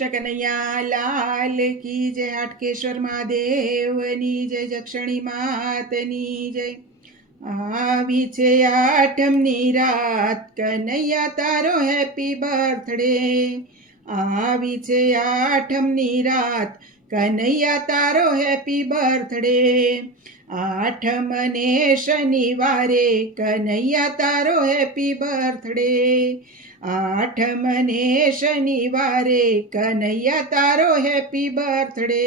કનૈયા લાલ કી જય. હાટકેશ્વર મહાદેવની જય. જક્ષણી માતની જય. આવી છે આઠમની રાત, કનૈયા તારો હેપી બર્થડે. આવી છે આઠમની રાત, કનૈયા તારો હેપી બર્થડે. આઠમ ને શનિવારે, કનૈયા તારો હેપી બર્થડે. આઠમ ને શનિવારે, કનૈયા તારો હેપી બર્થડે.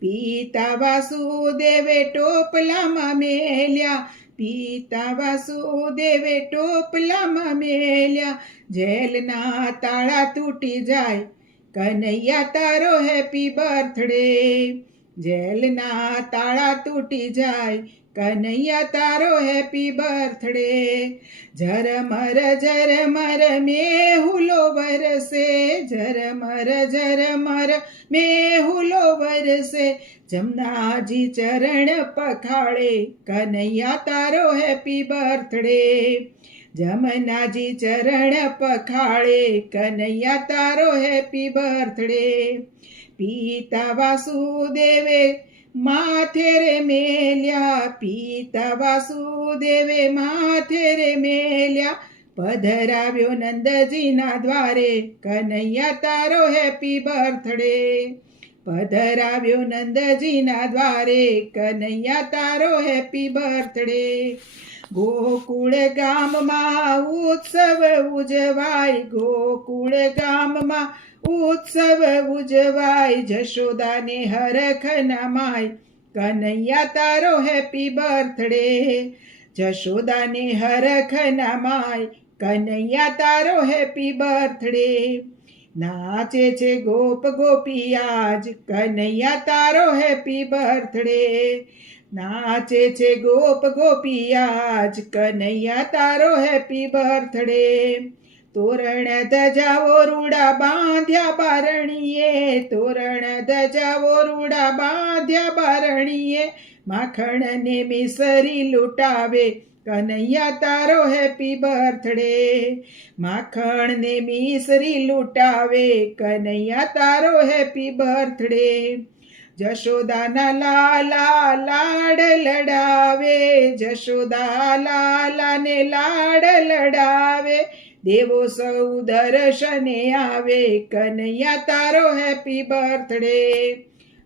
પિતા વાસુદેવે ટોપલામાં મેલ્યા, પિતા વાસુદેવે ટોપલામાં મેલ્યા. જેલના તાળા તૂટી જાય, કનૈયા તારો હેપી બર્થડે. જેલના તાળા તૂટી જાય, કનૈયા તારો હેપી બર્થડે. ઝરમર મેહુલો વરસે, ઝરમર મેહુલો વરસે. જમનાજી ચરણ પખાળે, કનૈયા તારો હેપી બર્થડે. જમનાજી ચરણ પખાળે, કનૈયા તારો હેપી બર્થડે. પિતા વાસુદેવે માથે રે મેલ્યા, પિતા વાસુદેવે માથે રે મેલ્યા. પધરાવ્યો નંદજીના દ્વારે, કનૈયા તારો હેપી બર્થડે. પધરાવ્યો નંદજીના દ્વારે, કનૈયા તારો હેપી બર્થડે. ગોકુળ ગામમાં ઉત્સવ ઉજવાય, ગોકુળ ગામમાં ઉત્સવ ઉજવાય. જશોદાને હરખના માય, કનૈયા તારો હેપી બર્થડે. જશોદાને હરખના માય, કનૈયા તારો હેપી બર્થડે. નાચે છે ગોપ ગોપિયાજ, કનૈયા તારો હેપી બર્થડે. નાચે છે ગોપ ગોપિયાજ, કનૈયા તારો હેપી બર્થડે. તોરણ ધજાઓ રૂડા બાંધ્યા બારણીએ, તોરણ ધજાઓ રૂડા બાંધ્યા બારણીએ. માખણ ને મિસરી લૂંટાવે, કનૈયા તારો હેપી બર્થડે. માખણ ને મિસરી લૂંટાવે, કનૈયા તારો હેપી બર્થડે. જશોદાના લાલા લાડ લડાવે, જશોદા લાલાને લાડ લડાવે. દેવો સૌ દર્શને આવે, કનૈયા તારો હેપી બર્થડે.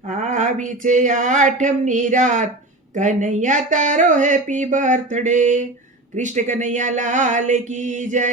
આવી છે આઠમની રાત, કનૈયા તારો હેપી બર્થડે. કૃષ્ણ કનૈયા લાલ કી જય.